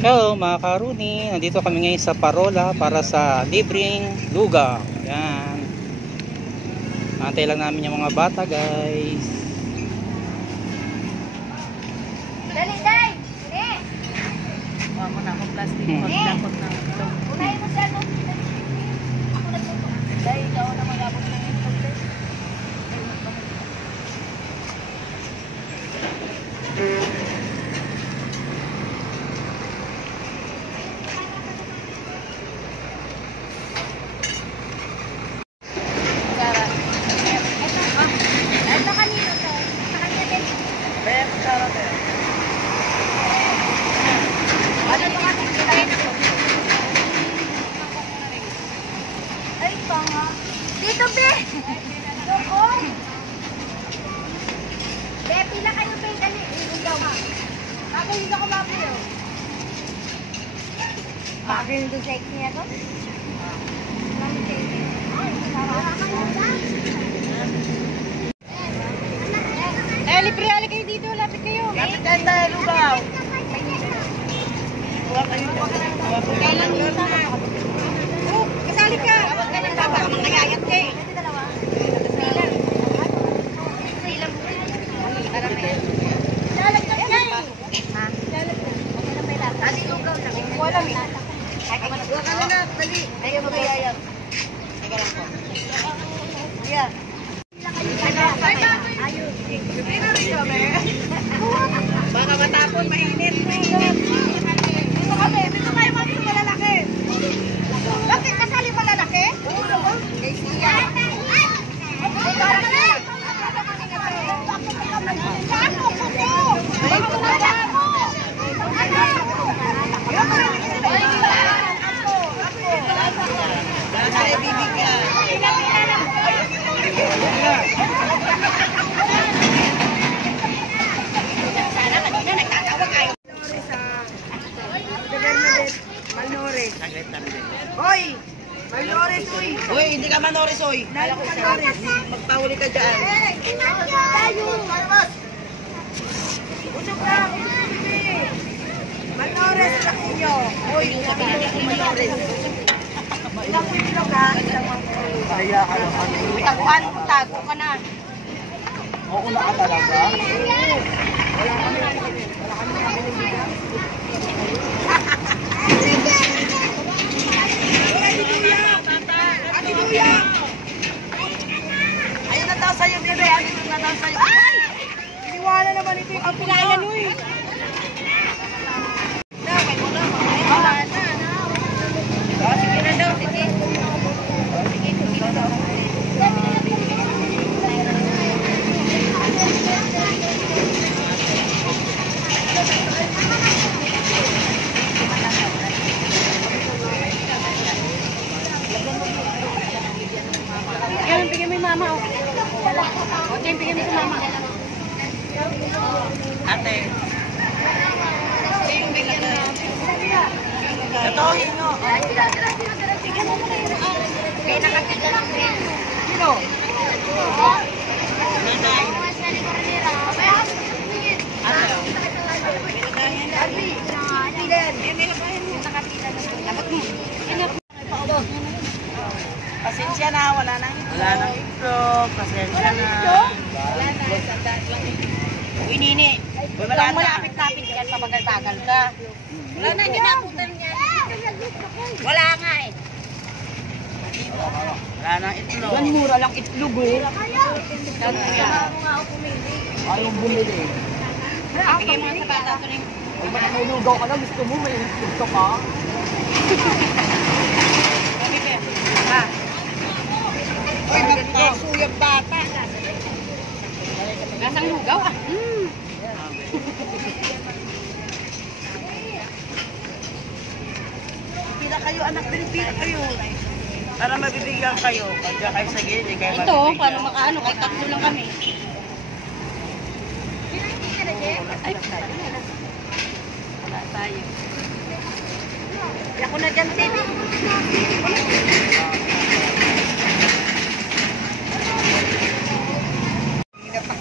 Hello mga karuni, nandito kami ngayon sa Parola para sa libreng lugaw. Yan. Antay lang namin yung mga bata, guys. Dali, Day! Dali! Huwag mo na akong plastic. Magdapot na ito. Unahin mo siya, no? Ako nagtuto. Day, ikaw na magabot ng ito. Dito, be! Doon! Be, pila kayo, be. Dali, ilugaw ka. Ako hindi ako mapuyo. Bakit nito sa ik niya to? Libre kayo dito. Lapit kayo. Lapit kayo tayo, lugaw. Huwag kayo. Kailan yun na? Oh, kasali ka. Huwag ka ng baba. Magkayayat ka eh. Bilang. Bilang. Lalagyan ka eh. Ha? Lalagyan. Dati lugaw lang. Wala eh. Huwag ka na na. Dali. Ayaw magkayayat. Teka lang po. Yeah. Baka matapon, mainit. Dito kami. Dito kayo mga malalaki. Bakit kasali malalaki? Oo. Kay siya. Hoy! Malnores, uy! Uy, hindi ka Malnores, uy! Nala ko Malnores. Magpahuli ka dyan. Usok na! Malnores, laki nyo! Uy, sabihin ko Malnores. Ilang kilo ka? Kaya ka lang kami. Taguan, tago ka na. Oo na ka talaga? Ayun na daw sa'yo, bebe. Ayun na daw sa'yo. Ay! Iniwala naman ito yung kapilayan, uy. Sige na daw, sige. Sige, sige na daw. Bigyan mo yung mama, oh. Okay, bigyan mo sa mama. Ate. Ito, hingo. Bigyan mo muna yun. Kaya nakakita lang din. Sino? Nanay. Pasensya na, wala nang itlog. Wala nang itlog, pasensya na. Wala na, sandaan lang. Uy, Nini. Wala malapit-lapit yan, pabagal-bagal ka. Wala na, ginakutan niya. Wala nga eh. Wala nang itlog. Yan, mura lang itlog, oh. Kaya mo nga ako pumili. Ayaw bumili. Bigay mo sa bata ito rin. May lugaw ka na, gusto mo, may itlog ka pa. Ha? Uy, magpasuyang bata. Lasang lugaw ah. Pila kayo, anak, pila kayo. Para mabibigyan kayo. Pagka kayo sa gilid, kayo Ito, paano makaano, kahit tatlo lang kami. Ay, wala tayo. Ako na dyan, TV. Hindi na pa